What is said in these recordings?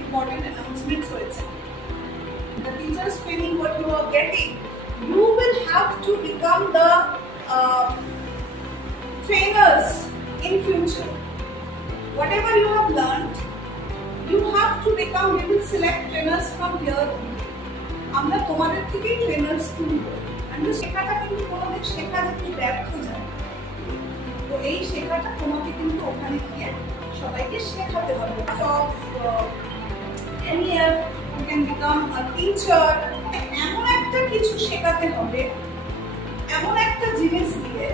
important announcements হয়েছে। The teachers training what you are getting, you will have to become the trainers in future. Whatever you have learned, you have to become, we will select trainers from here. আমরা তোমাদের থেকেই trainers তুলব। আমি শেখাটা কিন্তু কোনোদিন শেখা যদি ব্যর্থ যায়, তো এই শেখাটা তোমাকে কিন্তু ওখানে গিয়ে সবাইকে শেখাতে হবে। NEF, you can become a teacher. এমন একটা কিছু শেখাতে হবে, এমন একটা জিনিস দিয়ে,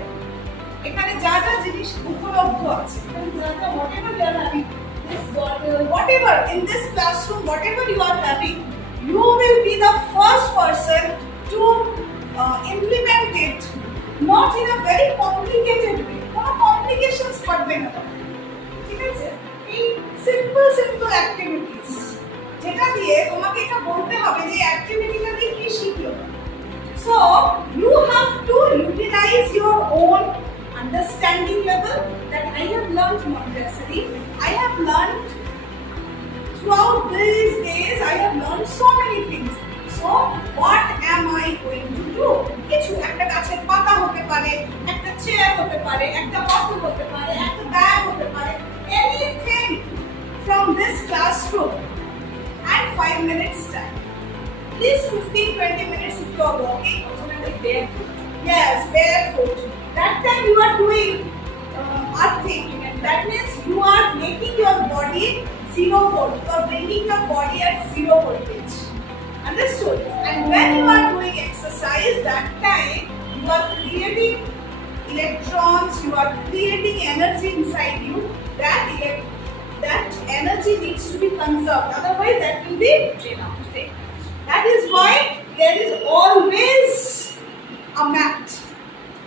এখানে যা যা জিনিস উপলব্ধ আছে, এখানে যা যা whatever you are having, this whatever in this classroom, whatever you are having, you will be the first person to implement it, not in a very complicated way. কোনো complications থাকবে না, ঠিক আছে? এই simple activities, যেটা দিয়ে তোমাকে এটা বলতে হবে যে অ্যাক্টিভিটিটা দিয়ে কি শিখলো। So you have to utilize your own understanding level that I have learned Montessori. I have learned throughout these days, I have learned so many things. So what am I going to do? কিছু একটা গাছের পাতা হতে পারে, একটা chair হতে পারে, একটা বটল হতে পারে, একটা ব্যাগ হতে পারে, anything from this classroom and 5 minutes time. At least 15-20 minutes if you are walking, barefoot. Yes, barefoot. That time you are doing earthing, and that means you are making your body 0 volt. You are bringing your body at 0 voltage. Understood? And when you are doing exercise, that time you are creating electrons, you are creating energy inside you. That energy needs to be conserved. Otherwise, that will be drained out. That is why there is always a mat.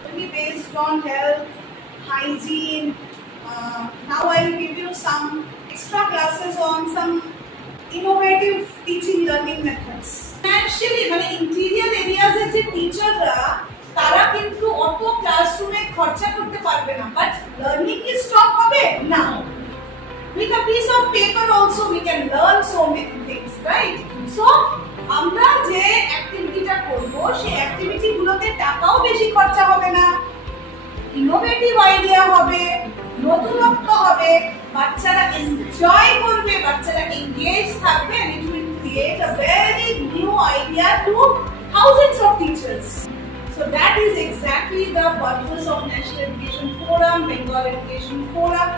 Maybe based on health, hygiene. Now I will give you some extra classes on some innovative teaching learning methods. Financially, মানে interior areas এর যে টিচাররা, তারা কিন্তু অত ক্লাসরুমে খরচা করতে পারবে না, but learning কি স্টপ হবে না। With a piece of paper also we can learn so many things, right? So আমরা যে অ্যাক্টিভিটিটা করব, সেই অ্যাক্টিভিটি গুলোতে টাকাও বেশি খরচা হবে না, ইনোভেটিভ আইডিয়া হবে, নতুনত্ব হবে, বাচ্চারা এনজয় করবে, বাচ্চারা এনগেজ থাকবে, and it will create a very new idea to thousands of teachers. So that is exactly the purpose of National Education Forum, Bengal Education Forum.